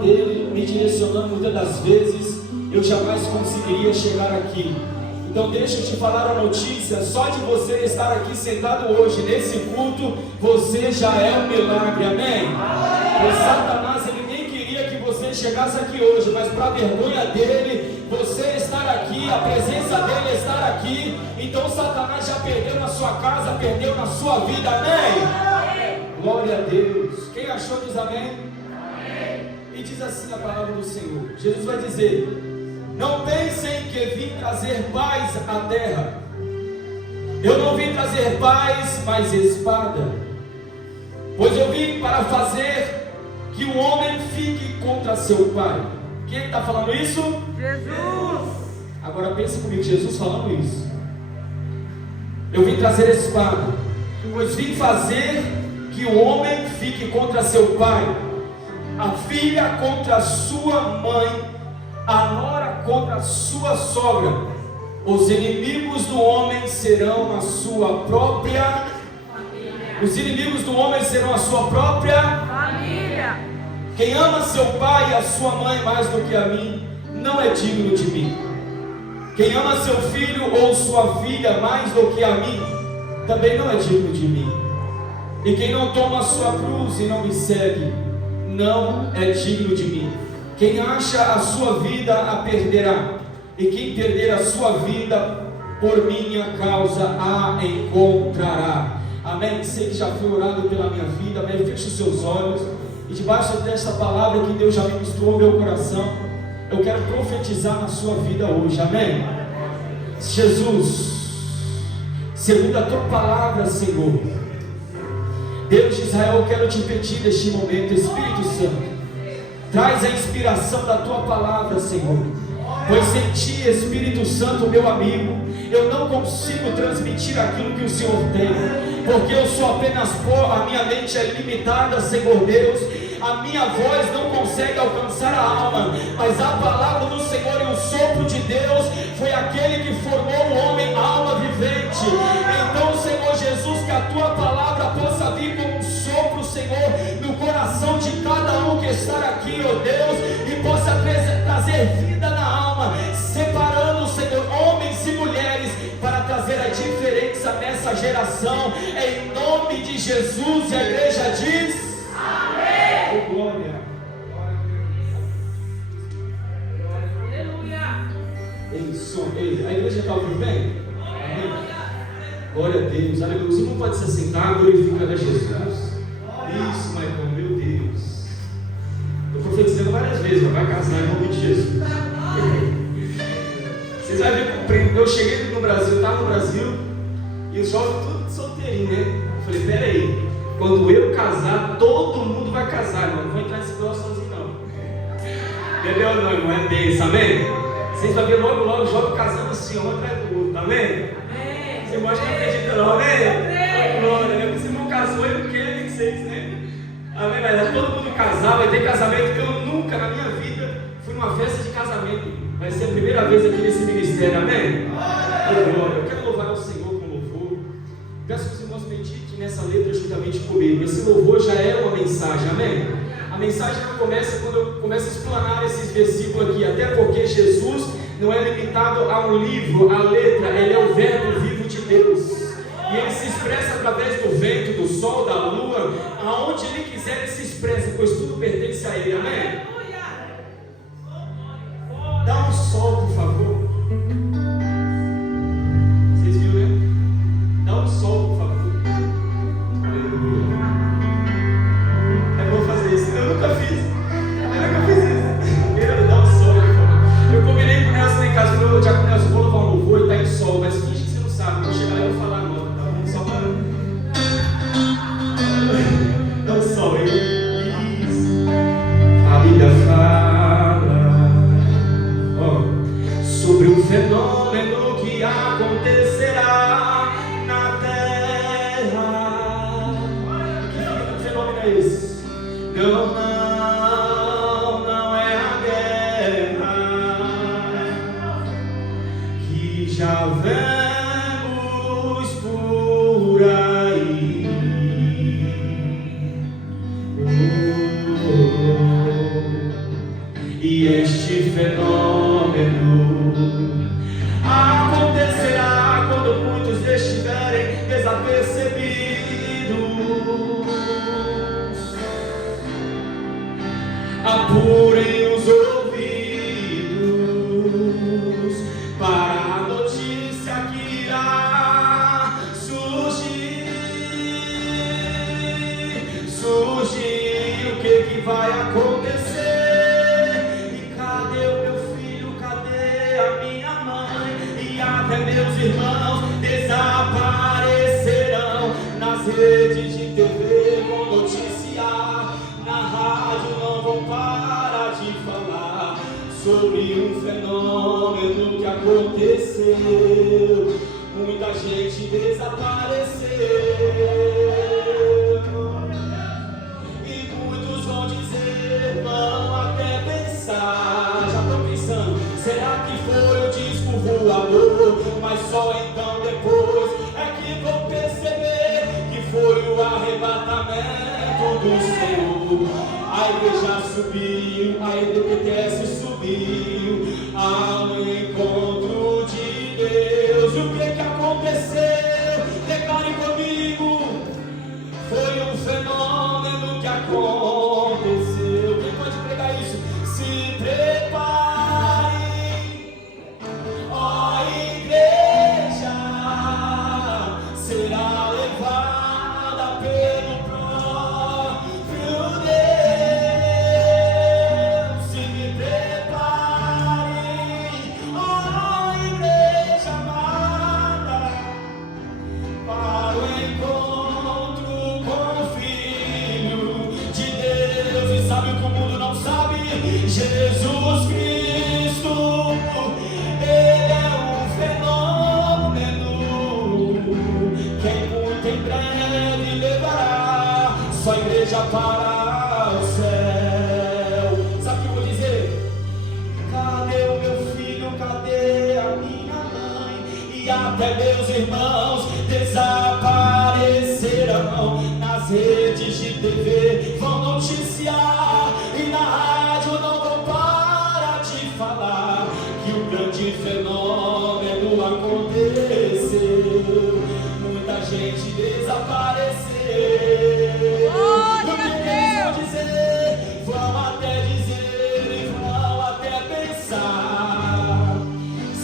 dele me direcionando muitas das vezes, eu jamais conseguiria chegar aqui. Então deixa eu te falar a notícia, só de você estar aqui sentado hoje nesse culto, você já é um milagre, amém? O Satanás, ele nem queria que você chegasse aqui hoje, mas para a vergonha dele, você estar aqui, a presença dele estar aqui, então Satanás já perdeu na sua casa, perdeu na sua vida, amém? Glória a Deus. Quem achou diz amém? E diz assim a palavra do Senhor. Jesus vai dizer: não pensem que vim trazer paz à terra. Eu não vim trazer paz, mas espada. Pois eu vim para fazer que o homem fique contra seu pai. Quem está falando isso? Jesus. Agora pensa comigo, Jesus falando isso. Eu vim trazer espada, pois vim fazer que o homem fique contra seu pai, a filha contra a sua mãe, a nora contra a sua sogra. Os inimigos do homem serão a sua própria família. Os inimigos do homem serão a sua própria família. Quem ama seu pai e a sua mãe mais do que a mim, não é digno de mim. Quem ama seu filho ou sua filha mais do que a mim, também não é digno de mim. E quem não toma a sua cruz e não me segue, não é digno de mim. Quem acha a sua vida a perderá, e quem perder a sua vida por minha causa a encontrará. Amém? Sei que já foi orado pela minha vida, amém? Feche os seus olhos, e debaixo dessa palavra que Deus já ministrou ao meu coração, eu quero profetizar na sua vida hoje, amém? Jesus, segundo a tua palavra, Senhor, Deus de Israel, eu quero te pedir neste momento, Espírito Santo, traz a inspiração da tua palavra, Senhor. Pois sem ti, Espírito Santo, meu amigo, eu não consigo transmitir aquilo que o Senhor tem, porque eu sou apenas pó, a minha mente é limitada, Senhor Deus, a minha voz não consegue alcançar a alma, mas a palavra do Senhor e o sopro de Deus foi aquele que formou o homem alma vivente. Então, Senhor Jesus, que a tua palavra possa vir como um sopro, Senhor, no coração de cada um que está aqui, ó Deus, e possa trazer vida na alma, separando, Senhor, homens e mulheres, para trazer a diferença nessa geração, em nome de Jesus. E a igreja diz amém. Oh, glória. Ei, a igreja está ouvindo bem? Amém. Glória a Deus, aleluia. Você não pode se assentar glorificando a Jesus. Isso, Maicon, meu Deus. Estou profetizando várias vezes, mas vai casar em nome de Jesus. Vocês vão ver cumprindo. Eu cheguei no Brasil, estava no Brasil, e os jovens tudo solteirinho, né? Eu falei, peraí, quando eu casar, todo mundo vai casar, irmão. Não vou entrar nesse negócio sozinho, não. Entendeu ou não, irmão? É bênção, amém? Vocês vão ver logo o jovem casando assim, um atrás do outro, amém? Você pode não acreditar, não, amém? Glória, né? Porque se irmão casou, ele não quer nem que vocês, né? Amém? Mas é todo mundo casar, vai ter casamento, que eu nunca na minha vida fui numa festa de casamento. Vai ser a primeira vez aqui nesse ministério, amém? Glória, eu quero louvar ao Senhor com louvor. Peço que os irmãos meditem nessa letra juntamente comigo. Esse louvor já é uma mensagem, amém? A mensagem não começa quando eu começo a explanar esses versículos aqui, até porque Jesus não é limitado a um livro, a letra, ele é o verbo vivo de Deus. E ele se expressa através do vento, do sol, da lua, aonde ele quiser ele se expressa, pois tudo pertence a ele, amém? Dá um sol, por favor. Vocês viram, né? Dá um sol, por favor. Aleluia. É bom fazer isso. Eu nunca fiz isso. Primeiro, dá um sol, por favor. Eu combinei com o Nelson em casa. Eu já com o Nelson, vou louvar um louvor e tá em sol, mas finge que você não sabe. Quando chegar lá eu vou falar agora, tá bom? Só para. Dá um sol aí. Isso. Aleluia. E este fenômeno acontecerá quando muitos estiverem desapercebidos. Apurem os ouvidos para a notícia que irá surgir. O que vai acontecer? E cadê o meu filho? Cadê a minha mãe? E até meus irmãos desaparecerão. Nas redes de TV vão noticiar, na rádio não vão parar de falar sobre um fenômeno que aconteceu. Muita gente desapareceu. E muitos vão dizer, vão até pensar, já estão pensando, será que foi o disco voador? Mas só então depois é que vão perceber que foi o arrebatamento do Senhor. A igreja subiu, a EDPTS subiu ao encontro de Deus. O que aconteceu? Declare comigo. Foi um fenômeno que aconteceu. Quem pode pregar isso? Se prepare, ó igreja, será levada pelo próprio Deus. Se prepare, ó igreja amada, para o encontro com o Filho de Deus. E sabe o que o mundo não sabe? Jesus Cristo, Ele é um fenômeno. Quem muito em breve levará sua igreja para o céu. Sabe o que eu vou dizer? Cadê o meu filho? Cadê a minha mãe? E até meus irmãos desaparecerão. Nas redes de TV vão noticiar, e na rádio não vão parar de falar que o grande fenômeno aconteceu. Muita gente desapareceu. O que eles vão dizer? Vão até dizer e vão até pensar,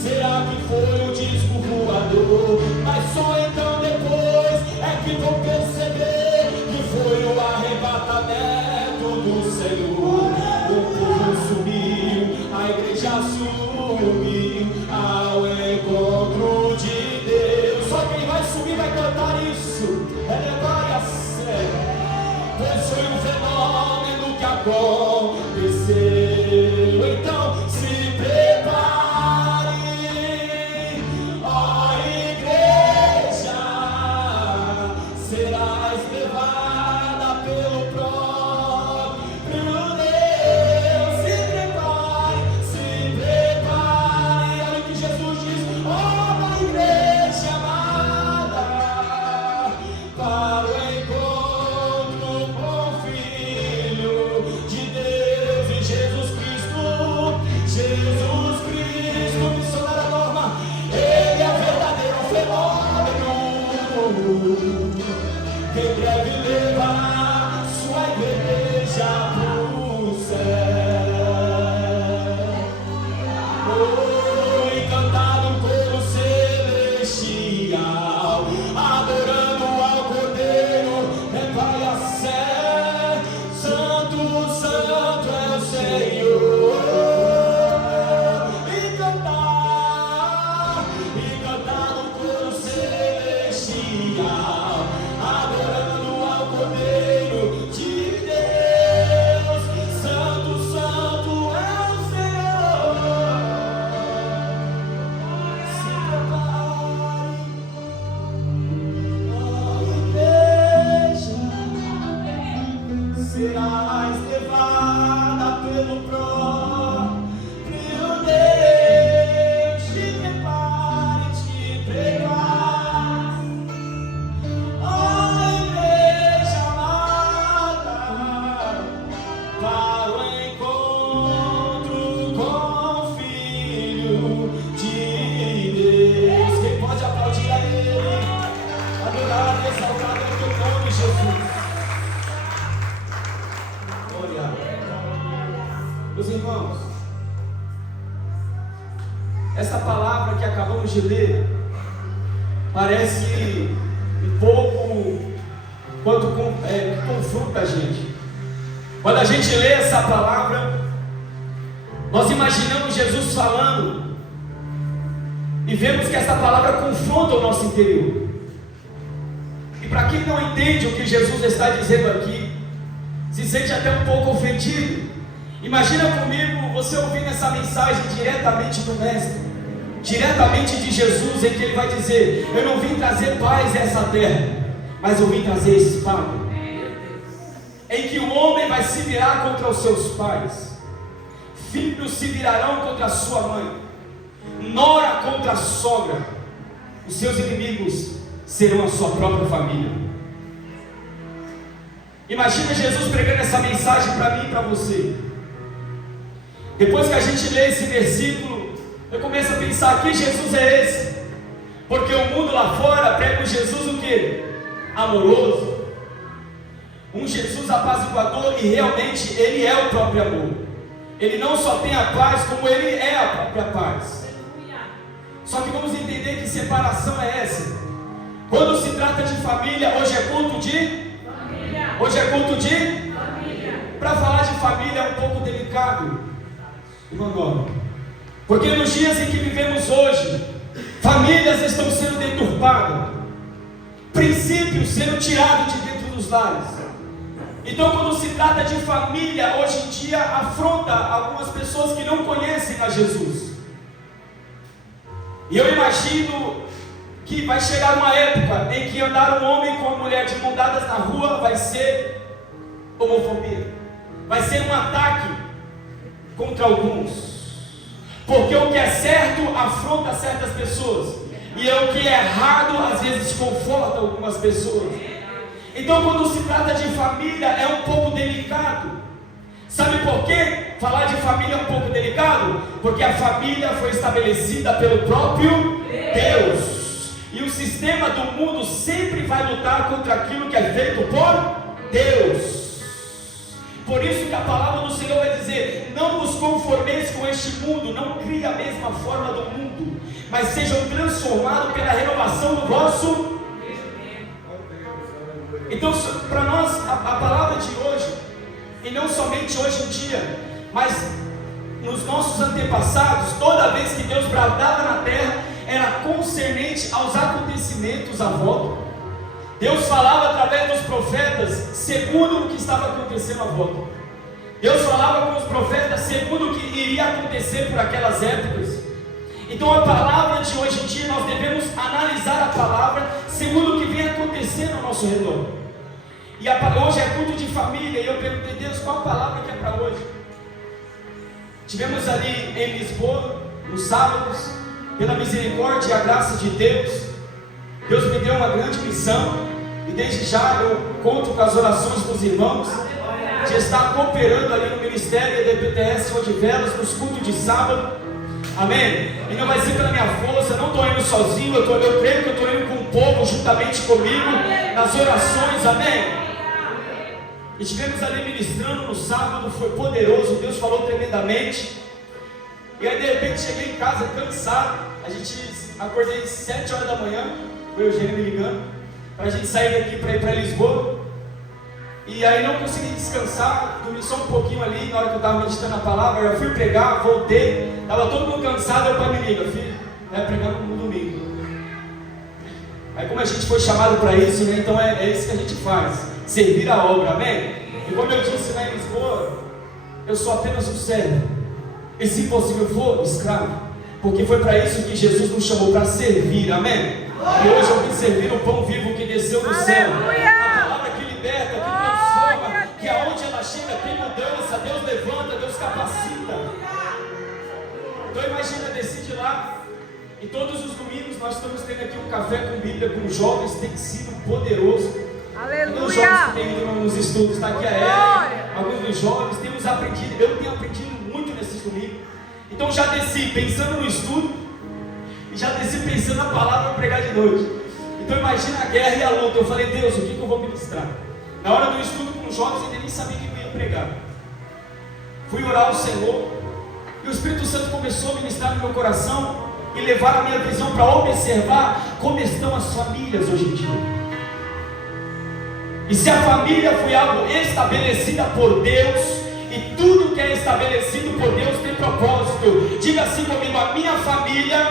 será que foi um disco voador? Mas só então depois é que vão perceber que foi o arrebatamento do Senhor. O povo subiu, a igreja subiu, a Meus irmãos, essa palavra que acabamos de ler parece um pouco quanto confronta a gente. Quando a gente lê essa palavra, nós imaginamos Jesus falando e vemos que essa palavra confronta o nosso interior. E para quem não entende o que Jesus está dizendo aqui, se sente até um pouco ofendido. Imagina comigo você ouvindo essa mensagem diretamente do Mestre, diretamente de Jesus, em que Ele vai dizer: eu não vim trazer paz a essa terra, mas eu vim trazer espada. Em que o homem vai se virar contra os seus pais, filhos se virarão contra a sua mãe, nora contra a sogra, os seus inimigos serão a sua própria família. Imagina Jesus pregando essa mensagem para mim e para você. Depois que a gente lê esse versículo, eu começo a pensar: que Jesus é esse? Porque o mundo lá fora prega um Jesus o quê? Amoroso, um Jesus apaziguador, e realmente Ele é o próprio amor. Ele não só tem a paz, como Ele é a própria paz. Só que vamos entender que separação é essa. Quando se trata de família, hoje é culto de família. Hoje é culto de família. Para falar de família é um pouco delicado, irmão, porque nos dias em que vivemos hoje, famílias estão sendo deturpadas, princípios sendo tirados de dentro dos lares. Então, quando se trata de família, hoje em dia afronta algumas pessoas que não conhecem a Jesus. E eu imagino que vai chegar uma época em que andar um homem com uma mulher de mão dadas na rua vai ser homofobia, vai ser um ataque contra alguns, porque o que é certo afronta certas pessoas, e o que é errado às vezes conforta algumas pessoas. Então, quando se trata de família, é um pouco delicado. Sabe por quê? Falar de família é um pouco delicado, porque a família foi estabelecida pelo próprio Deus, e o sistema do mundo sempre vai lutar contra aquilo que é feito por Deus. Por isso que a palavra do Senhor vai dizer: não vos conformeis com este mundo, não crie a mesma forma do mundo, mas sejam transformados pela renovação do vosso. Então, para nós, a palavra de hoje, e não somente hoje em dia, mas nos nossos antepassados, toda vez que Deus bradava na terra, era concernente aos acontecimentos à volta. Deus falava através dos profetas segundo o que estava acontecendo à volta. Deus falava com os profetas segundo o que iria acontecer por aquelas épocas. Então, a palavra de hoje em dia, nós devemos analisar a palavra segundo o que vem acontecendo ao nosso redor. E hoje é culto de família, e eu perguntei: Deus, qual a palavra que é para hoje? Tivemos ali em Lisboa, nos sábados, pela misericórdia e a graça de Deus, Deus me deu uma grande missão, e desde já eu conto com as orações dos irmãos, de estar cooperando ali no ministério da EPTS Odivelas, nos cultos de sábado. Amém? E não vai ser pela minha força, não estou indo sozinho, eu creio que eu estou indo com o povo juntamente comigo, nas orações, amém? E estivemos ali ministrando no sábado, foi poderoso, Deus falou tremendamente. E aí de repente cheguei em casa cansado, acordei 7 horas da manhã, foi o Eugênio me ligando, para a gente sair daqui para ir para Lisboa. E aí não consegui descansar, dormi só um pouquinho ali, na hora que eu estava meditando a palavra, eu fui pregar, voltei, estava todo mundo cansado, eu pai me liga: filho, vai pregar no domingo. Aí como a gente foi chamado para isso, né, então é isso que a gente faz, servir a obra, amém? E como eu disse lá em Lisboa, eu sou apenas um servo, e se possível for, escravo, porque foi para isso que Jesus nos chamou, para servir, amém? E hoje eu vim servir o pão vivo que desceu do céu, a palavra que liberta, que transforma, que aonde ela chega tem mudança, Deus levanta, Deus capacita. Então imagina, desci de lá, e todos os domingos nós estamos tendo aqui um café com Bíblia com jovens, tem sido poderoso. Alguns jovens que têm ido nos estudos, está aqui a Érica, alguns dos jovens, temos aprendido, eu tenho aprendido muito nesses domingos. Então já desci pensando no estudo, e já desci pensando na palavra para pregar de noite. Então imagina a guerra e a luta. Eu falei: Deus, o que eu vou ministrar? Na hora do estudo com os jovens, eu nem sabia que eu ia pregar. fui orar ao Senhor, e o Espírito Santo começou a ministrar no meu coração, e levar a minha visão para observar como estão as famílias hoje em dia. E se a família foi algo estabelecida por Deus, e tudo que é estabelecido por Deus tem propósito. Diga assim comigo: a minha família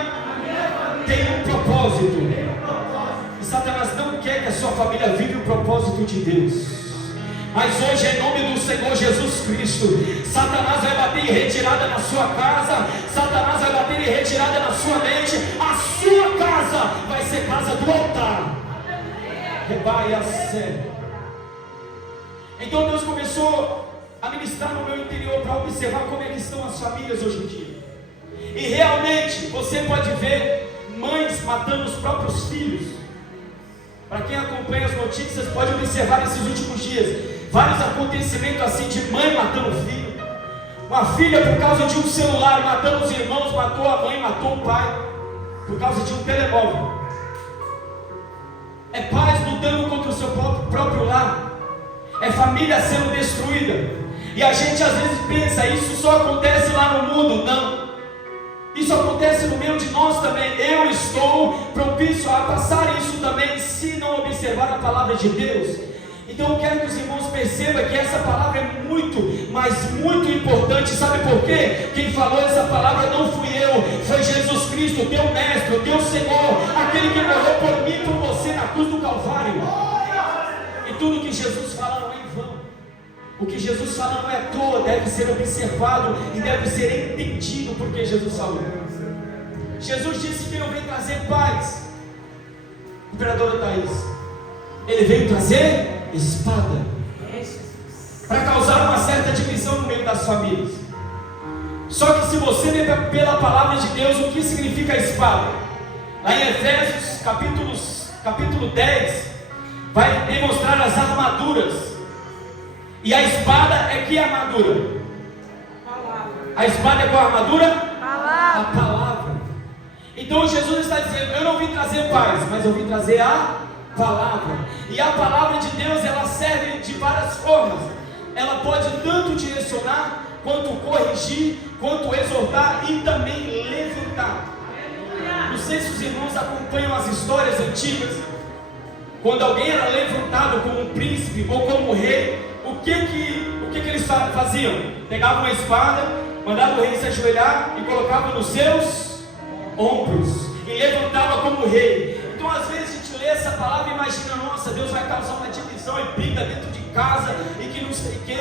tem um propósito. E Satanás não quer que a sua família viva o propósito de Deus. Mas hoje, em nome do Senhor Jesus Cristo, Satanás vai bater em retirada na sua casa, Satanás vai bater em retirada na sua mente. A sua casa vai ser casa do altar. Rebaia sé. Então Deus começou a ministrar no meu interior para observar como é que estão as famílias hoje em dia. E realmente você pode ver mães matando os próprios filhos. Para quem acompanha as notícias pode observar nesses últimos dias vários acontecimentos assim de mãe matando o filho. Uma filha por causa de um celular matando os irmãos, matou a mãe, matou o pai por causa de um telemóvel. É pais lutando contra o seu próprio lar. É família sendo destruída. E a gente às vezes pensa, isso só acontece lá no mundo. Não, isso acontece no meio de nós também. Eu estou propício a passar isso também, se não observar a palavra de Deus. Então eu quero que os irmãos percebam que essa palavra é muito, mas muito importante. Sabe por quê? Quem falou essa palavra não fui eu, foi Jesus Cristo, teu mestre, teu Senhor, aquele que morreu por mim e por você na cruz do Calvário. E tudo que Jesus fala não é em vão. O que Jesus fala não é à toa, deve ser observado e deve ser entendido porque Jesus falou. Jesus disse que não veio trazer paz. Imperadora Thaís, ele veio trazer espada, para causar uma certa divisão no meio das famílias. Só que se você ler pela palavra de Deus o que significa a espada, lá em Efésios capítulo 10, vai demonstrar as armaduras. E a espada é que armadura? A espada é qual a armadura? A palavra. Então Jesus está dizendo, eu não vim trazer paz, mas eu vim trazer a palavra. E a palavra de Deus, ela serve de várias formas. Ela pode tanto direcionar, quanto corrigir, quanto exortar e também levantar. Não sei se os irmãos acompanham as histórias antigas. Quando alguém era levantado como um príncipe ou como um rei, o que eles faziam? Pegavam uma espada, mandavam o rei se ajoelhar e colocavam nos seus ombros e levantava como rei. Então às vezes a gente lê essa palavra e imagina, nossa, Deus vai causar uma divisão e briga dentro de casa e que não sei o que.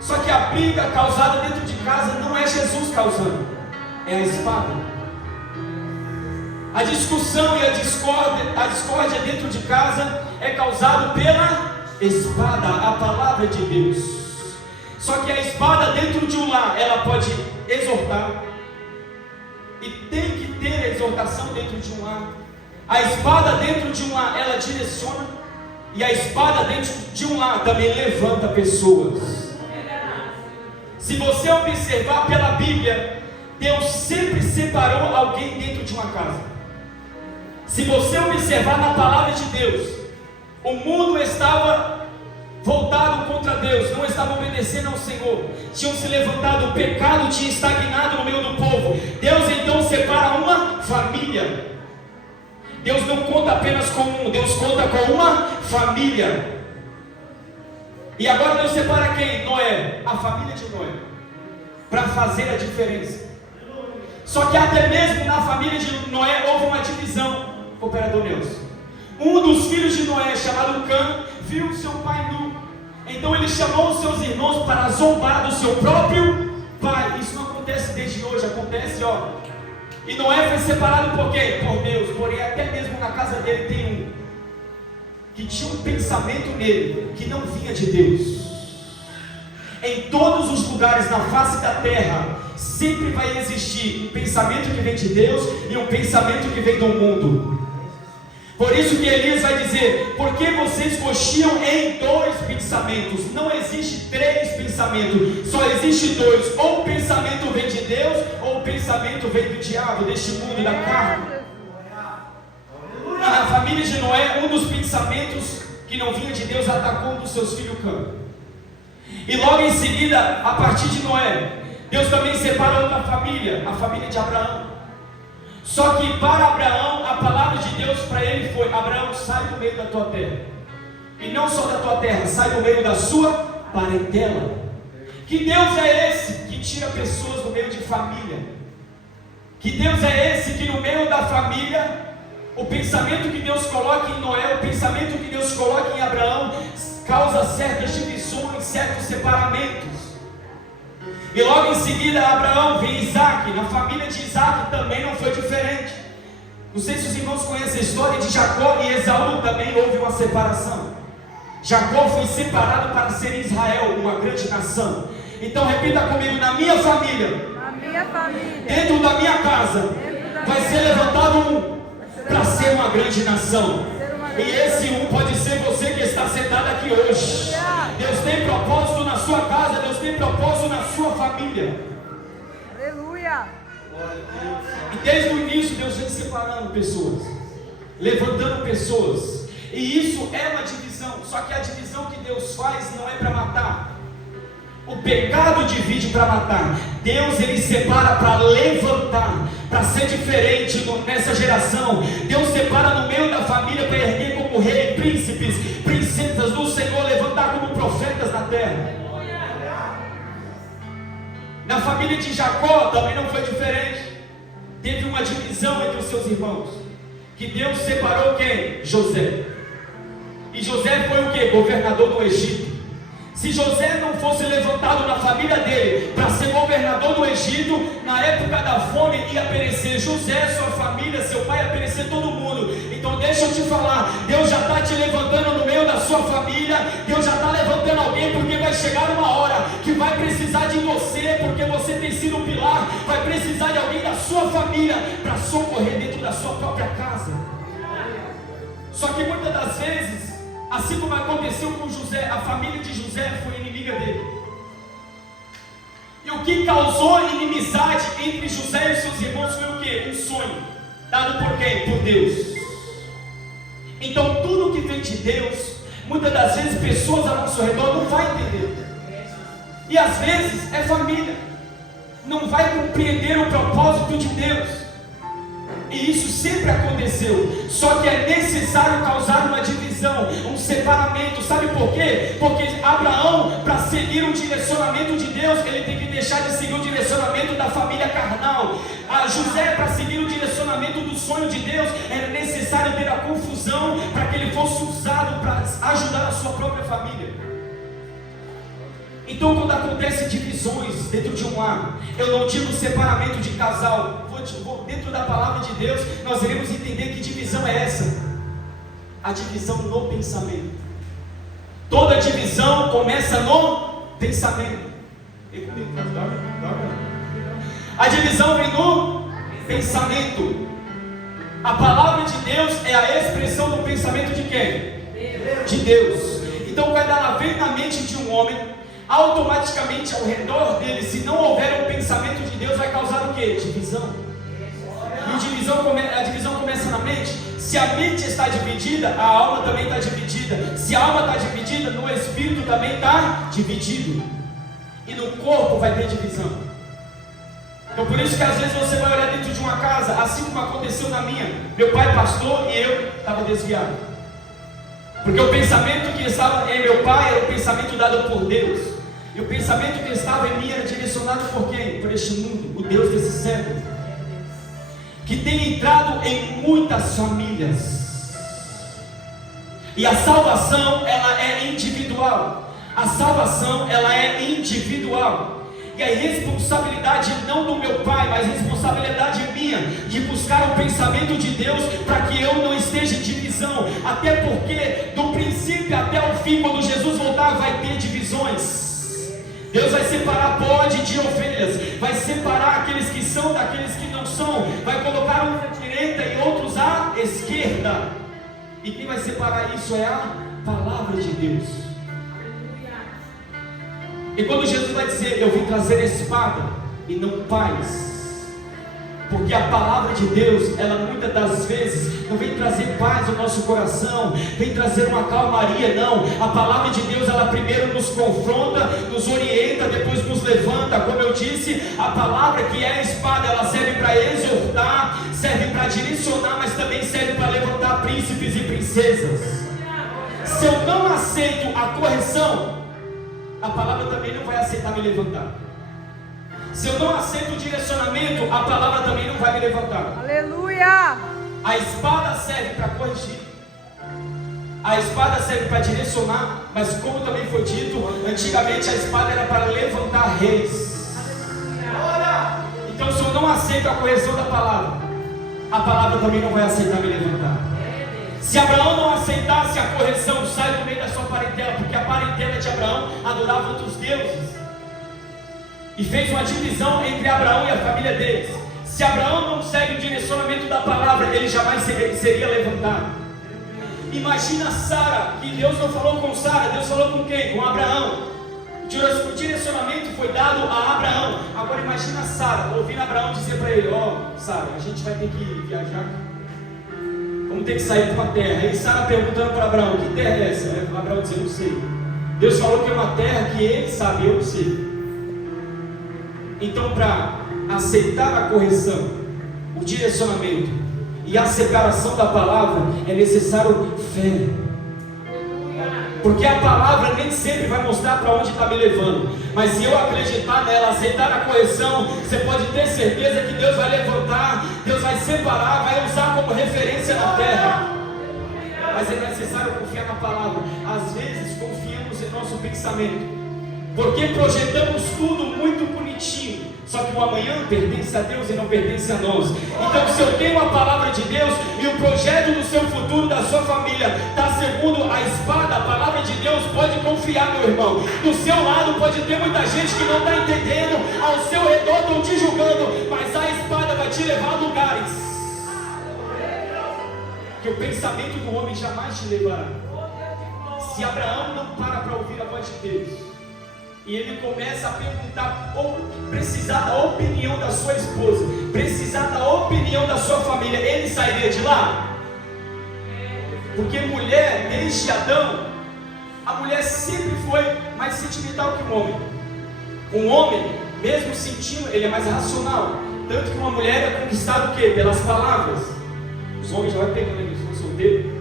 Só que a briga causada dentro de casa não é Jesus causando, é a espada. A discussão e a discórdia dentro de casa é causado pela espada, a palavra de Deus. Só que a espada dentro de um lar, ela pode exortar, e tem que ter a exortação dentro de um lar. A espada dentro de um lar, ela direciona, e a espada dentro de um lar também levanta pessoas. Se você observar pela Bíblia, Deus sempre separou alguém dentro de uma casa. Se você observar na palavra de Deus, o mundo estava voltado contra Deus, não estava obedecendo ao Senhor, tinham se levantado, o pecado tinha estagnado no meio do povo. Deus então separa uma família. Deus não conta apenas com um, Deus conta com uma família. E agora Deus separa quem? Noé, a família de Noé, para fazer a diferença. Só que até mesmo na família de Noé houve uma divisão, cooperador Nelson. Um dos filhos de Noé, chamado Cã, viu seu pai nu. Então ele chamou os seus irmãos para zombar do seu próprio pai. Isso não acontece desde hoje, acontece, ó. E Noé foi separado por quê? Por Deus. Porém, até mesmo na casa dele tem um que tinha um pensamento nele que não vinha de Deus. Em todos os lugares na face da terra sempre vai existir um pensamento que vem de Deus e um pensamento que vem do mundo. Por isso que Elias vai dizer, por que vocês cochiam em dois pensamentos? Não existe três pensamentos, só existe dois. Ou o pensamento vem de Deus, ou o pensamento vem do diabo, deste mundo, da carne. E na família de Noé, um dos pensamentos que não vinha de Deus atacou um dos seus filhos Cã. E logo em seguida, a partir de Noé, Deus também separa outra família, a família de Abraão. Só que para Abraão, a palavra de Deus para ele foi: Abraão, sai do meio da tua terra. E não só da tua terra, sai do meio da sua parentela. Que Deus é esse que tira pessoas do meio de família? Que Deus é esse que no meio da família, o pensamento que Deus coloca em Noé, o pensamento que Deus coloca em Abraão, causa certas divisões, certos separamentos. E logo em seguida Abraão vem Isaac. Na família de Isaac também não foi diferente. Não sei se os irmãos conhecem a história de Jacó e Esaú, também houve uma separação. Jacó foi separado para ser Israel, uma grande nação. Então repita comigo: na minha família, dentro da minha casa, vai ser levantado um para ser uma grande nação. E esse um pode ser você que está sentado aqui hoje. Deus tem propósito na sua casa, Deus tem propósito na sua família. Aleluia. E desde o início Deus vem separando pessoas, levantando pessoas. E isso é uma divisão. Só que a divisão que Deus faz não é para matar. O pecado divide para matar. Deus ele separa para levantar, para ser diferente nessa geração. Deus separa no meio da família para erguer como rei, príncipes, princesas do Senhor, levantar como profetas na terra. Na família de Jacó também não foi diferente. Teve uma divisão entre os seus irmãos, que Deus separou quem? José. E José foi o que? Governador do Egito. Se José não fosse levantado na família dele para ser governador do Egito, na época da fome ia perecer José, sua família, seu pai, ia perecer todo mundo. Então deixa eu te falar, Deus já está te levantando no meio da sua família. Deus já está levantando alguém, porque vai chegar uma hora que vai precisar de você, porque você tem sido um pilar. Vai precisar de alguém da sua família para socorrer dentro da sua própria casa. Só que muitas das vezes, assim como aconteceu com José, a família de José foi inimiga dele. E o que causou inimizade entre José e seus irmãos foi o quê? Um sonho, dado por quem? Por Deus. Então tudo que vem de Deus, muitas das vezes pessoas ao nosso redor não vai entender. E às vezes é família, não vai compreender o propósito de Deus. E isso sempre aconteceu. Só que é necessário causar uma divisão, um separamento. Sabe por quê? Porque Abraão, para seguir o direcionamento de Deus, ele tem que deixar de seguir o direcionamento da família carnal. A José, para seguir o direcionamento do sonho de Deus, era necessário ter a confusão para que ele fosse usado para ajudar a sua própria família. Então, quando acontecem divisões dentro de um lar, eu não digo separamento de casal. Dentro da palavra de Deus, nós iremos entender que divisão é essa. A divisão no pensamento. Toda divisão começa no pensamento. A divisão vem no pensamento. A palavra de Deus é a expressão do pensamento de quem? De Deus. Então, quando ela vem na mente de um homem, automaticamente ao redor dele, se não houver um pensamento de Deus, vai causar o que? Divisão. E a divisão começa na mente. Se a mente está dividida, a alma também está dividida. Se a alma está dividida, no espírito também está dividido. E no corpo vai ter divisão. Então por isso que às vezes você vai olhar dentro de uma casa, assim como aconteceu na minha. Meu pai pastor e eu estava desviado. Porque o pensamento que estava em meu pai era o pensamento dado por Deus. E o pensamento que estava em mim era direcionado por quem? Por este mundo, o Deus desse século, que tem entrado em muitas famílias. E a salvação, ela é individual. A salvação, ela é individual. E a responsabilidade não do meu pai, mas responsabilidade minha, de buscar o pensamento de Deus, para que eu não esteja em divisão. Até porque, do princípio até o fim, quando Jesus voltar, vai ter divisões. Deus vai separar bode de ovelhas, vai separar aqueles que são daqueles que não são, vai colocar uns à direita e outros à esquerda. E quem vai separar isso é a palavra de Deus. E quando Jesus vai dizer, eu vim trazer espada e não paz, Porque a palavra de Deus, ela muitas das vezes não vem trazer paz ao nosso coração, vem trazer uma calmaria, não. A palavra de Deus, ela primeiro nos confronta, nos orienta, depois nos levanta. Como eu disse, a palavra que é a espada, ela serve para exortar, serve para direcionar, mas também serve para levantar príncipes e princesas. Se eu não aceito a correção, a palavra também não vai aceitar me levantar. Se eu não aceito o direcionamento, a palavra também não vai me levantar. Aleluia! A espada serve para corrigir, a espada serve para direcionar, mas como também foi dito, antigamente a espada era para levantar reis. Então se eu não aceito a correção da palavra, a palavra também não vai aceitar me levantar. Se Abraão não aceitasse a correção, sai do meio da sua parentela, porque a parentela de Abraão adorava outros deuses, e fez uma divisão entre Abraão e a família deles. Se Abraão não segue o direcionamento da palavra, ele jamais seria levantado. Imagina Sara, que Deus não falou com Sara, Deus falou com quem? Com Abraão. O direcionamento foi dado a Abraão. Agora imagina Sara, ouvindo Abraão dizer para ele: Sara, a gente vai ter que viajar, vamos ter que sair de uma terra. Aí Sara perguntando para Abraão: que terra é essa? Abraão dizendo: não sei. Deus falou que é uma terra que ele sabe, eu não sei. Então, para aceitar a correção, o direcionamento e a separação da palavra, é necessário fé. Porque a palavra nem sempre vai mostrar para onde está me levando, mas se eu acreditar nela, aceitar a correção, você pode ter certeza que Deus vai levantar, Deus vai separar, vai usar como referência na terra. Mas é necessário confiar na palavra. Às vezes confiamos em nosso pensamento, porque projetamos tudo muito bonitinho, só que o amanhã pertence a Deus e não pertence a nós. Então se eu tenho a palavra de Deus e o projeto do seu futuro, da sua família, está segundo a espada, a palavra de Deus, pode confiar, meu irmão. Do seu lado pode ter muita gente que não está entendendo, ao seu redor estão te julgando, mas a espada vai te levar a lugares que o pensamento do homem jamais te levará. Se Abraão não para ouvir a voz de Deus, e ele começa a perguntar, ou precisar da opinião da sua esposa, precisar da opinião da sua família, ele sairia de lá? Porque mulher, desde Adão, a mulher sempre foi mais sentimental que o homem. Um homem, mesmo sentindo, ele é mais racional. Tanto que uma mulher é conquistada o quê? Pelas palavras. Os homens já vão pegando eles, são solteiros.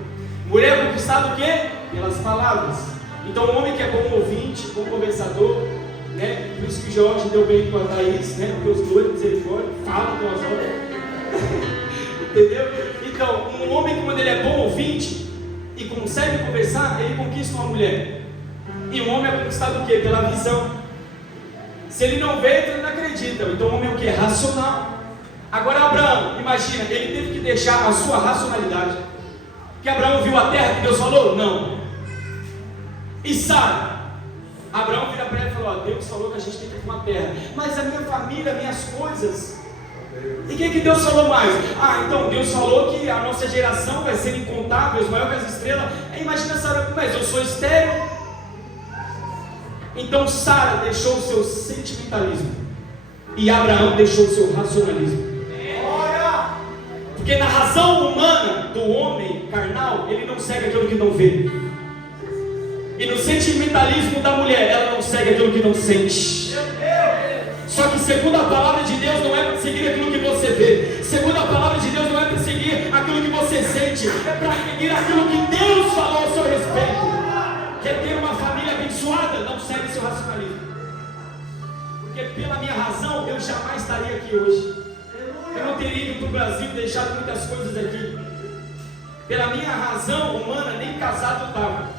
Mulher é conquistada o quê? Pelas palavras. Então o homem que é bom ouvinte, bom conversador, né? Por isso que o Jorge deu bem com a Thaís, né? Porque os dois, misericórdia, falam com as outras. Entendeu? Então, um homem que quando ele é bom ouvinte e consegue conversar, ele conquista uma mulher. E um homem é conquistado o quê? Pela visão. Se ele não vê, ele não acredita. Então o homem é o quê? Racional. Agora Abraão, imagina, ele teve que deixar a sua racionalidade. Que Abraão viu a terra que Deus falou? Não. E Sara, Abraão vira para ela e falou: Deus falou que a gente tem que ir para uma terra, mas a minha família, minhas coisas. E o que Deus falou mais? Então Deus falou que a nossa geração vai ser incontável, maior que as estrelas. Imagina Sara: mas eu sou estéril. Então Sara deixou o seu sentimentalismo e Abraão deixou o seu racionalismo. Porque na razão humana do homem carnal, ele não segue aquilo que não vê. E no sentimentalismo da mulher, ela não segue aquilo que não sente. Só que segundo a palavra de Deus, não é para seguir aquilo que você vê. Segundo a palavra de Deus, não é para seguir aquilo que você sente. É para seguir aquilo que Deus falou a seu respeito. Quer ter uma família abençoada? Não segue seu racionalismo. Porque pela minha razão, eu jamais estaria aqui hoje. Eu não teria ido para o Brasil e deixado muitas coisas aqui. Pela minha razão humana, nem casado eu estava.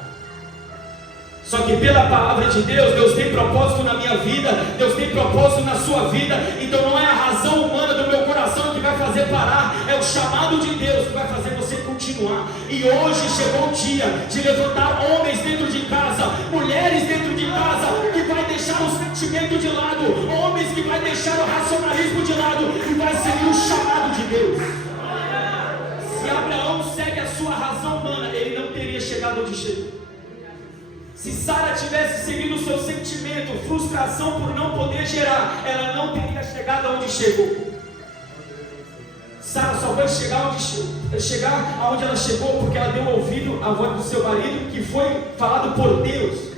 Só que pela palavra de Deus, Deus tem propósito na minha vida, Deus tem propósito na sua vida. Então não é a razão humana do meu coração que vai fazer parar, é o chamado de Deus que vai fazer você continuar. E hoje chegou o dia de levantar homens dentro de casa, mulheres dentro de casa, que vai deixar o sentimento de lado, homens que vai deixar o racionalismo de lado e vai seguir o chamado de Deus. Se Abraão segue a sua razão humana, ele não teria chegado onde chegou. Se Sara tivesse seguido o seu sentimento, frustração por não poder gerar, ela não teria chegado aonde chegou. foi chegar aonde ela chegou, porque ela deu ouvido à voz do seu marido, que foi falado por Deus.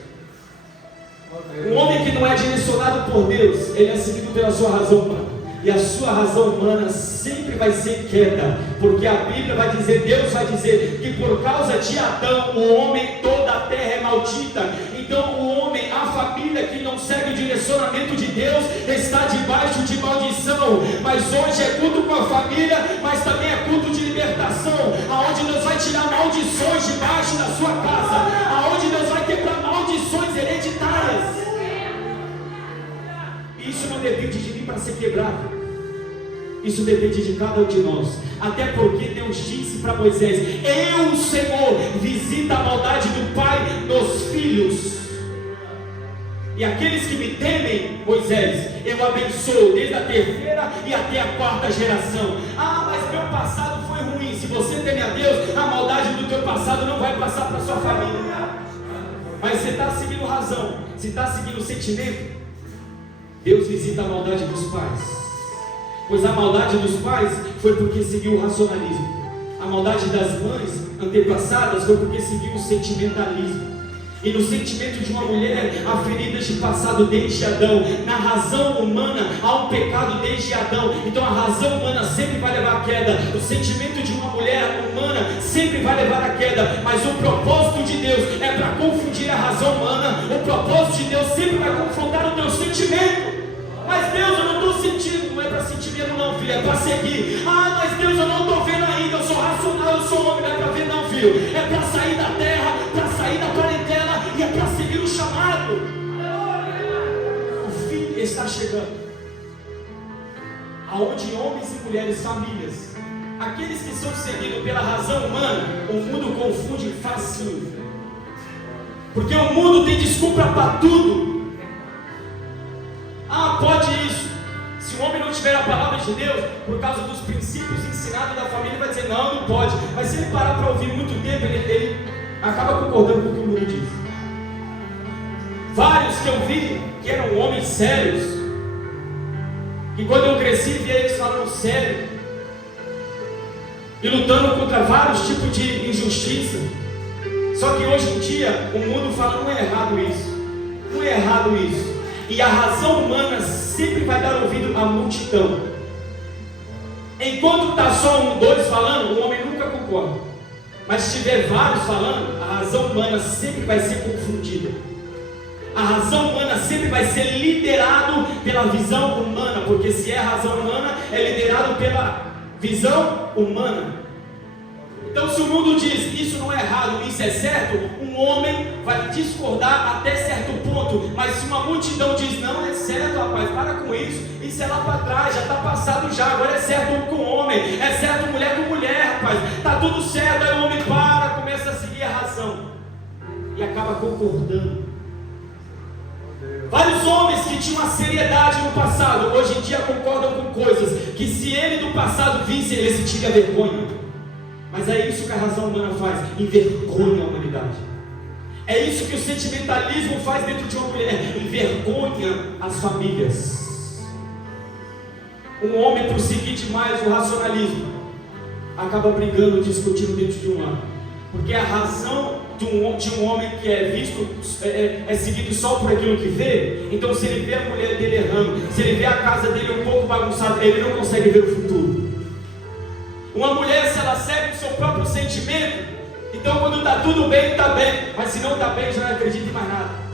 Um homem que não é direcionado por Deus, ele é seguido pela sua razão humana. E a sua razão humana sempre vai ser queda, porque a Bíblia vai dizer, Deus vai dizer, que por causa de Adão, o homem, toda a terra é maldita. Então o homem, a família que não segue o direcionamento de Deus, está debaixo de maldição. Mas hoje é culto com a família, mas também é culto de libertação, aonde Deus vai tirar maldições debaixo da sua casa, aonde Deus vai quebrar maldições hereditárias. Isso não depende de mim para ser quebrado, isso depende de cada um de nós. Até porque Deus disse para Moisés: eu, Senhor, visita a maldade do pai nos filhos, e aqueles que me temem, Moisés, eu abençoo desde a terceira e até a quarta geração. Ah, mas meu passado foi ruim. Se você teme a Deus, a maldade do teu passado não vai passar para sua família. Mas você está seguindo razão, você está seguindo sentimento. Deus visita a maldade dos pais, pois a maldade dos pais foi porque seguiu o racionalismo. A maldade das mães antepassadas foi porque seguiu o sentimentalismo. E no sentimento de uma mulher há feridas de passado desde Adão. Na razão humana há um pecado desde Adão. Então a razão humana sempre vai levar à queda. O sentimento de uma mulher humana sempre vai levar à queda. Mas o propósito de Deus é para confundir a razão humana. O propósito de Deus sempre vai confrontar o teu sentimento. Mas Deus, eu não estou sentindo. Não é para sentir mesmo não, filho, é para seguir. Ah, mas Deus, eu não estou vendo ainda. Eu sou racional, eu sou homem. Não é para ver não, filho. É para sair da terra, para sair da parentela, e é para seguir o chamado. O fim está chegando, aonde homens e mulheres, famílias, aqueles que são seguidos pela razão humana, o mundo confunde facinho, porque o mundo tem desculpa para tudo. Ah, pode isso. Se o homem não tiver a palavra de Deus, por causa dos princípios ensinados da família, vai dizer não, não pode. Mas se ele parar para ouvir muito tempo, ele acaba concordando com o que o mundo diz. Vários que eu vi que eram homens sérios, que quando eu cresci via eles falando sério e lutando contra vários tipos de injustiça. Só que hoje em dia o mundo fala: não é errado isso, não é errado isso. E a razão humana sempre vai dar ouvido à multidão. Enquanto está só um, dois falando, o homem nunca concorda. Mas se tiver vários falando, a razão humana sempre vai ser confundida. A razão humana sempre vai ser liderado pela visão humana, porque se é a razão humana, é liderado pela visão humana. Então se o mundo diz isso não é errado, isso é certo, um homem vai discordar até certo ponto. Mas se uma multidão diz não é certo, rapaz, para com isso é lá para trás, já está passado já, agora é certo homem com homem, é certo mulher com mulher, rapaz, está tudo certo. Aí o homem para, começa a seguir a razão e acaba concordando. Vários homens que tinham uma seriedade no passado, hoje em dia concordam com coisas que se ele do passado visse, ele sentiria vergonha. Mas é isso que a razão humana faz, envergonha a humanidade. É isso que o sentimentalismo faz dentro de uma mulher, envergonha as famílias. Um homem, por seguir demais o racionalismo, acaba brigando, discutindo dentro de um lar, porque a razão de um homem que é visto, é seguido só por aquilo que vê. Então se ele vê a mulher dele errando, se ele vê a casa dele um pouco bagunçada, ele não consegue ver o futuro. Uma mulher, se ela segue o seu próprio sentimento, então quando está tudo bem, está bem, mas se não está bem, já não acredita em mais nada.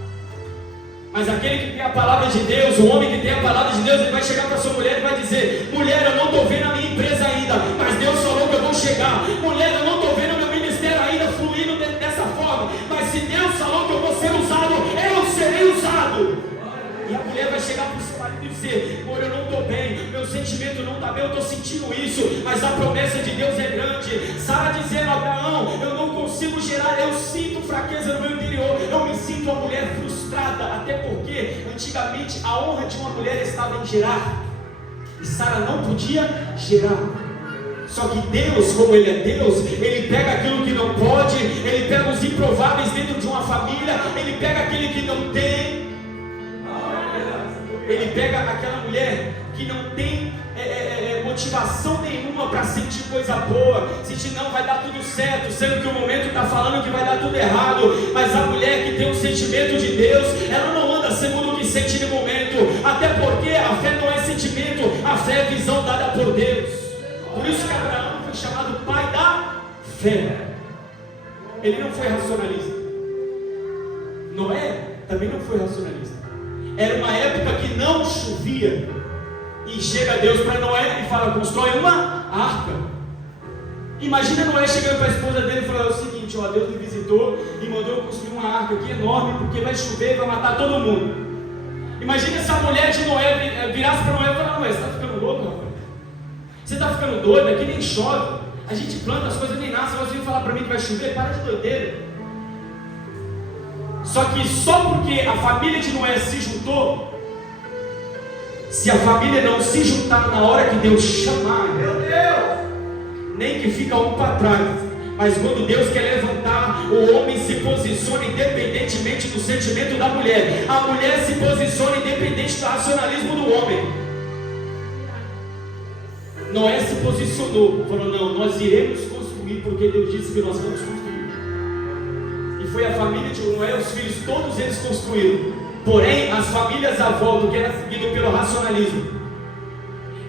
Mas aquele que tem a palavra de Deus, o homem que tem a palavra de Deus, ele vai chegar para sua mulher e vai dizer: mulher, eu não estou vendo a minha empresa ainda, mas Deus falou que eu vou chegar. Mulher, eu não estou vendo o meu ministério ainda fluindo dessa forma, mas se Deus falou que eu vou ser usado, eu serei usado. E a mulher vai chegar para o seu marido e dizer: amor, eu não estou bem, meu sentimento não está bem, eu estou sentindo isso, mas a promessa de Deus é grande. Sara dizendo: Abraão, eu não consigo gerar, eu sinto fraqueza no meu interior, eu me sinto uma mulher frustrada, até porque antigamente a honra de uma mulher estava em gerar, e Sara não podia gerar. Só que Deus, como Ele é Deus, Ele pega aquilo que não pode, Ele pega os improváveis dentro de uma família, Ele pega aquele que não tem. Ele pega aquela mulher que não tem motivação nenhuma para sentir coisa boa, sentir não vai dar tudo certo, sendo que o momento está falando que vai dar tudo errado. Mas a mulher que tem um sentimento de Deus, ela não anda segundo o que sente no momento, até porque a fé não é sentimento, a fé é visão dada por Deus. Por isso que Abraão foi chamado pai da fé. Ele não foi racionalista. Noé também não foi racionalista. Era uma época que não chovia, e chega Deus para Noé e fala: constrói uma arca. Imagina Noé chegando para a esposa dele e falando: é o seguinte, ó, Deus me visitou e mandou construir uma arca aqui enorme, porque vai chover e vai matar todo mundo. Imagina se a mulher de Noé virasse para Noé e falasse: Noé, você está ficando louco, rapaz? Você está ficando doido? Aqui nem chove, a gente planta, as coisas nem nascem, você vem falar para mim que vai chover? Para de doideira. Só que só porque a família de Noé se juntou, se a família não se juntar na hora que Deus chamar, meu Deus, nem que fica um para trás, mas quando Deus quer levantar, o homem se posiciona independentemente do sentimento da mulher, a mulher se posiciona independente do racionalismo do homem. Noé se posicionou, falou: não, nós iremos construir, porque Deus disse que nós vamos construir. E foi a família de Noé, os filhos, todos eles construíram. Porém, as famílias à volta, que eram seguidas pelo racionalismo,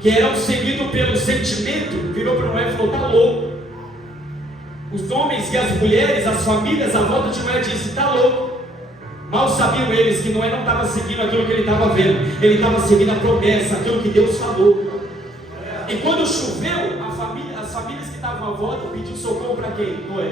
que eram seguidas pelo sentimento, virou para Noé e falou: está louco. Os homens e as mulheres, as famílias à volta de Noé disse: está louco. Mal sabiam eles que Noé não estava seguindo aquilo que ele estava vendo, ele estava seguindo a promessa, aquilo que Deus falou. E quando choveu, as famílias que estavam à volta pediram socorro para quem? Noé.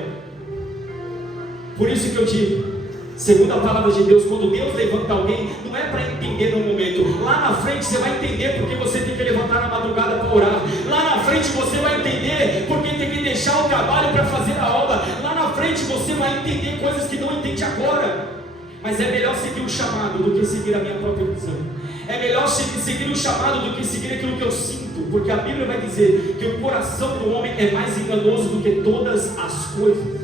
Por isso que eu digo, segundo a palavra de Deus, quando Deus levanta alguém, não é para entender no momento. Lá na frente você vai entender porque você tem que levantar na madrugada para orar. Lá na frente você vai entender porque tem que deixar o trabalho para fazer a obra. Lá na frente você vai entender coisas que não entende agora. Mas é melhor seguir o chamado do que seguir a minha própria visão. É melhor seguir o chamado do que seguir aquilo que eu sinto, porque a Bíblia vai dizer que o coração do homem é mais enganoso do que todas as coisas.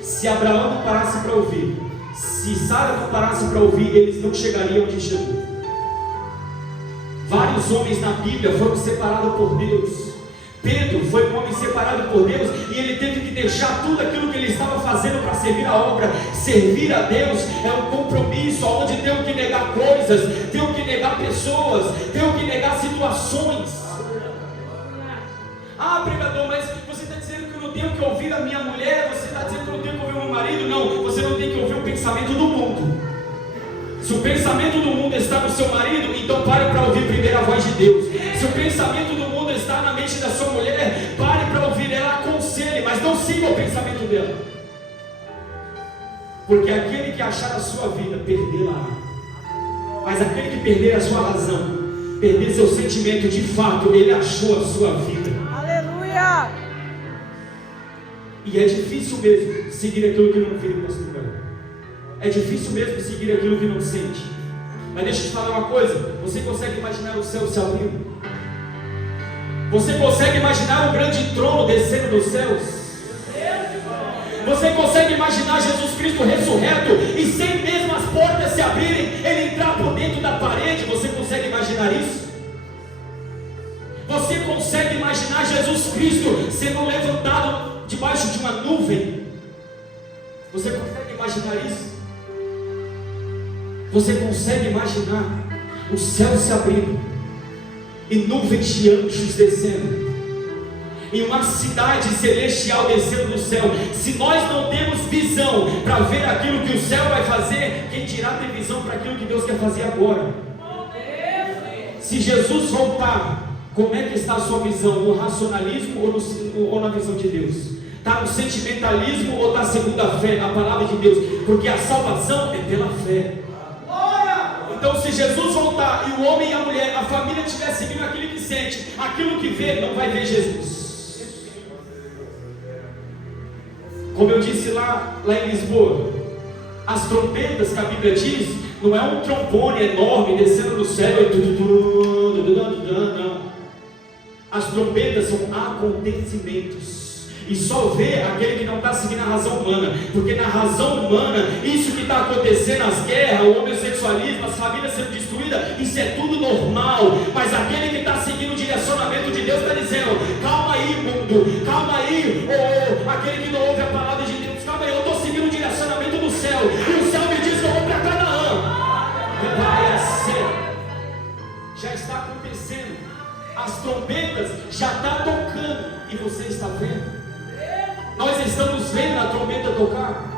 Se Abraão não parasse para ouvir, se Sara não parasse para ouvir, eles não chegariam onde chegou. Vários homens na Bíblia foram separados por Deus. Pedro foi um homem separado por Deus, e ele teve que deixar tudo aquilo que ele estava fazendo para servir a obra. Servir a Deus é um compromisso, onde tenho que negar coisas, tenho que negar pessoas, tenho que negar situações. Ah, pregador, mas você está dizendo que eu não tenho que ouvir a minha mulher, você está dizendo que eu não tenho que ouvir o meu marido. Não, você não tem que ouvir o pensamento do mundo. Se o pensamento do mundo está no seu marido, então pare para ouvir primeiro a voz de Deus. Se o pensamento do mundo está na mente da sua mulher, pare para ouvir ela, aconselhe, mas não siga o pensamento dela. Porque aquele que achar a sua vida, perdê-la. Mas aquele que perder a sua razão, perder seu sentimento, de fato, ele achou a sua vida. Aleluia! E é difícil mesmo seguir aquilo que não vive, pastor Gabriel. É difícil mesmo seguir aquilo que não sente. Mas deixa eu te falar uma coisa: você consegue imaginar o céu se abrindo? Você consegue imaginar o grande trono descendo dos céus? Você consegue imaginar Jesus Cristo ressurreto e sem mesmo as portas se abrirem, ele entrar por dentro da parede? Você consegue imaginar isso? Você consegue imaginar Jesus Cristo sendo levantado debaixo de uma nuvem? Você consegue imaginar isso? Você consegue imaginar o céu se abrindo e nuvens de anjos descendo, e uma cidade celestial descendo do céu? Se nós não temos visão para ver aquilo que o céu vai fazer, quem dirá ter visão para aquilo que Deus quer fazer agora? Se Jesus voltar, como é que está a sua visão? No racionalismo ou na visão de Deus? Está no sentimentalismo ou está segundo a fé, na palavra de Deus? Porque a salvação é pela fé. Então, se Jesus voltar e o homem e a mulher, a família estiver seguindo aquilo que sente, aquilo que vê, não vai ver Jesus. Como eu disse lá em Lisboa, as trompetas que a Bíblia diz, não é um trombone enorme descendo do céu, não. As trompetas são acontecimentos. E só vê aquele que não está seguindo a razão humana, porque na razão humana, isso que está acontecendo, as guerras, o homossexualismo, as famílias sendo destruídas, isso é tudo normal. Mas aquele que está seguindo direção Deus está dizendo: calma aí, mundo, calma aí, aquele que não ouve a palavra de Deus, calma aí, eu estou seguindo o direcionamento do céu, e o céu me diz que eu vou para Canaã. Vai ser. Já está acontecendo, as trombetas já estão tocando, e você está vendo? Nós estamos vendo a trombeta tocar?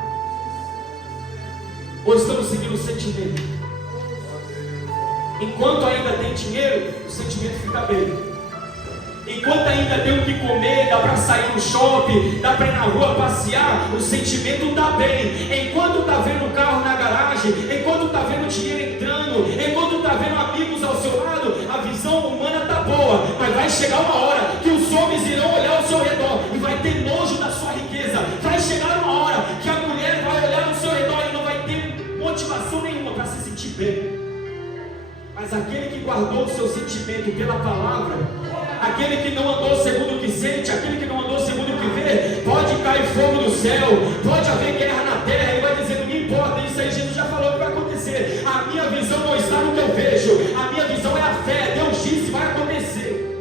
Ou estamos seguindo o sentimento? Enquanto ainda tem dinheiro, o sentimento fica bem. Enquanto ainda tem o que comer, dá para sair no shopping, dá para ir na rua passear, o sentimento está bem. Enquanto está vendo o carro na garagem, enquanto está vendo o dinheiro entrando, enquanto está vendo amigos ao seu lado, a visão humana está boa. Mas vai chegar uma hora que os homens irão olhar ao seu redor e vai ter nojo da sua riqueza. Vai chegar uma hora que a mulher vai olhar ao seu redor e não vai ter motivação nenhuma para se sentir bem. Mas aquele que guardou o seu sentimento pela palavra, aquele que não andou segundo o que sente, aquele que não andou segundo o que vê, pode cair fogo do céu, pode haver guerra na terra, ele vai dizer: não importa, isso aí Jesus já falou que vai acontecer. A minha visão não está no que eu vejo, a minha visão é a fé. Deus disse, vai acontecer.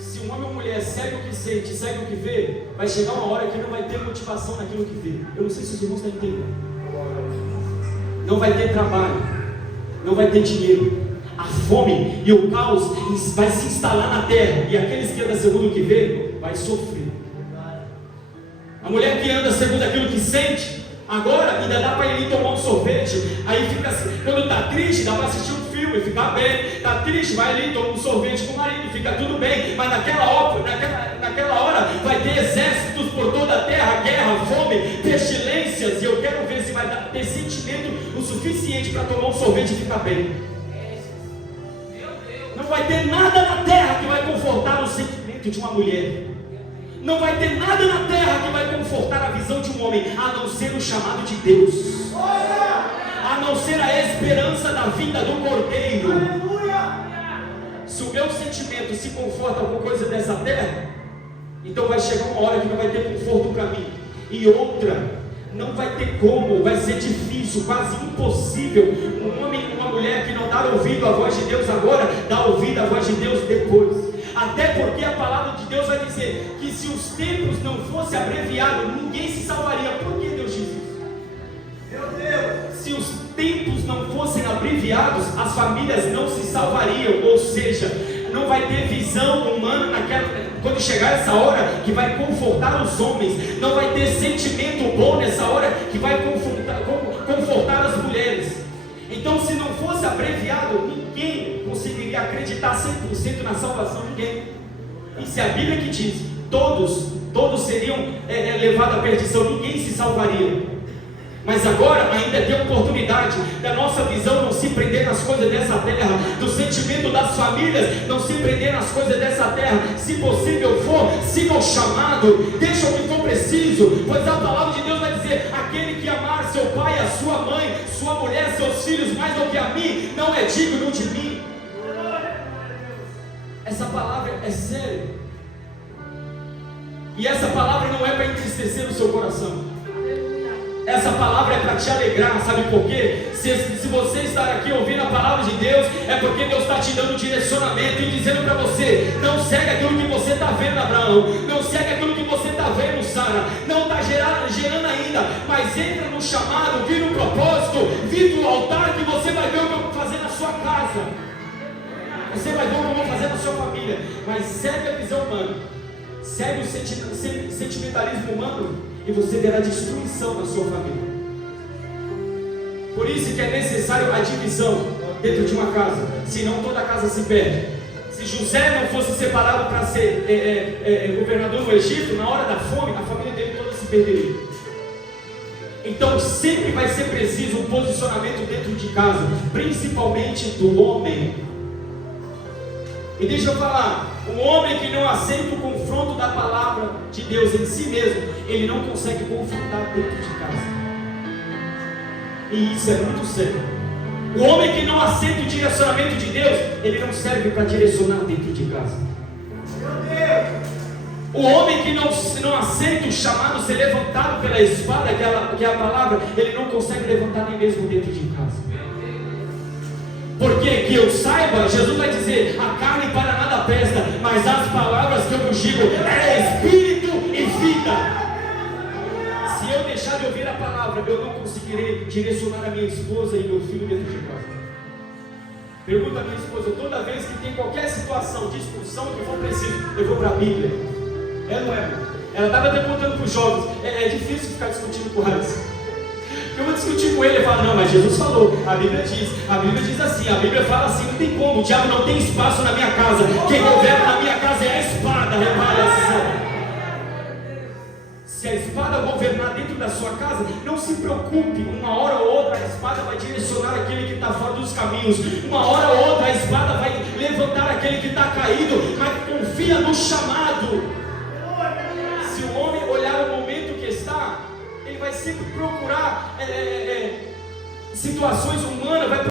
Se um homem ou mulher segue o que sente, segue o que vê, vai chegar uma hora que não vai ter motivação naquilo que vê. Eu não sei se os irmãos estão entendendo. Não vai ter trabalho, não vai ter dinheiro, a fome e o caos vai se instalar na terra, e aqueles que andam segundo o que vê, vai sofrer. A mulher que anda segundo aquilo que sente, agora ainda dá para ir tomar um sorvete, aí fica assim, quando está triste, dá para assistir um filme, ficar bem. Está triste, vai ali, toma um sorvete com o marido, fica tudo bem. Mas naquela hora vai ter exércitos por toda a terra, guerra, fome, pestilências, e eu quero ver se vai ter sentimento o suficiente para tomar um sorvete e ficar bem. Não vai ter nada na terra que vai confortar o sentimento de uma mulher. Não vai ter nada na terra que vai confortar a visão de um homem, a não ser o chamado de Deus, a não ser a esperança da vinda do Cordeiro. Se o meu sentimento se conforta com coisa dessa terra, então vai chegar uma hora que não vai ter conforto para mim, e outra, não vai ter como, vai ser difícil, quase impossível, um homem e uma mulher que não dá ouvido à voz de Deus agora, dá ouvido à voz de Deus depois. Até porque a palavra de Deus vai dizer que se os tempos não fossem abreviados, ninguém se salvaria. Por que Deus diz isso? Meu Deus! Se os tempos não fossem abreviados, as famílias não se salvariam, ou seja, não vai ter visão humana quando chegar essa hora que vai confortar os homens, não vai ter sentimento bom nessa hora que vai confortar as mulheres. Então, se não fosse abreviado, ninguém conseguiria acreditar 100% na salvação, ninguém. E se a Bíblia que diz, todos seriam levados à perdição, ninguém se salvaria. Mas agora ainda tem oportunidade da nossa visão não se prender nas coisas dessa terra, do sentimento das famílias não se prender nas coisas dessa terra. Se possível for, siga o chamado, deixa o que for preciso, pois a palavra de Deus vai dizer: aquele que amar seu pai, a sua mãe, sua mulher, seus filhos mais do que a mim, não é digno de mim. Essa palavra é séria, e essa palavra não é para entristecer o seu coração. Essa palavra é para te alegrar, sabe por quê? Se você está aqui ouvindo a palavra de Deus, é porque Deus está te dando direcionamento e dizendo para você: não segue aquilo que você está vendo, Abraão, não segue aquilo que você está vendo, Sara, não está gerando ainda, mas entra no chamado, vira um propósito, vira o altar, que você vai ver o que eu vou fazer na sua casa, você vai ver o que eu vou fazer na sua família. Mas segue a visão humana, segue o sentimentalismo humano, e você verá destruição na sua família. Por isso que é necessário a divisão dentro de uma casa, senão toda a casa se perde. Se José não fosse separado para ser governador no Egito, na hora da fome, a família dele toda se perderia. Então sempre vai ser preciso um posicionamento dentro de casa, principalmente do homem. E deixa eu falar, um homem que não aceita o confronto da palavra de Deus em si mesmo, ele não consegue confrontar dentro de casa. E isso é muito sério. O homem que não aceita o direcionamento de Deus, ele não serve para direcionar dentro de casa. Meu Deus! O homem que não aceita o chamado ser levantado pela espada, que é a palavra, ele não consegue levantar nem mesmo dentro de casa. Porque que eu saiba, Jesus vai dizer: a carne para nada presta, mas as palavras que eu vos digo é espírito e vida. Se eu deixar de ouvir a palavra, eu não conseguirei direcionar a minha esposa e meu filho dentro de casa. Pergunta a minha esposa: toda vez que tem qualquer situação, discussão que for preciso, eu vou para a Bíblia. É ou não é? Ela estava até contando para os jovens: é difícil ficar discutindo com o Raíssa. Eu vou discutir com ele, ele fala: não, mas Jesus falou, a Bíblia diz assim, a Bíblia fala assim, não tem como, o diabo não tem espaço na minha casa, quem governa na minha casa é a espada, repara. Se a espada governar dentro da sua casa, não se preocupe, uma hora ou outra a espada vai direcionar aquele que está fora dos caminhos, uma hora ou outra a espada vai levantar aquele que está caído, mas confia no chamado. Se o homem olhar o momento que está, ele vai sempre procurar situações humanas, vai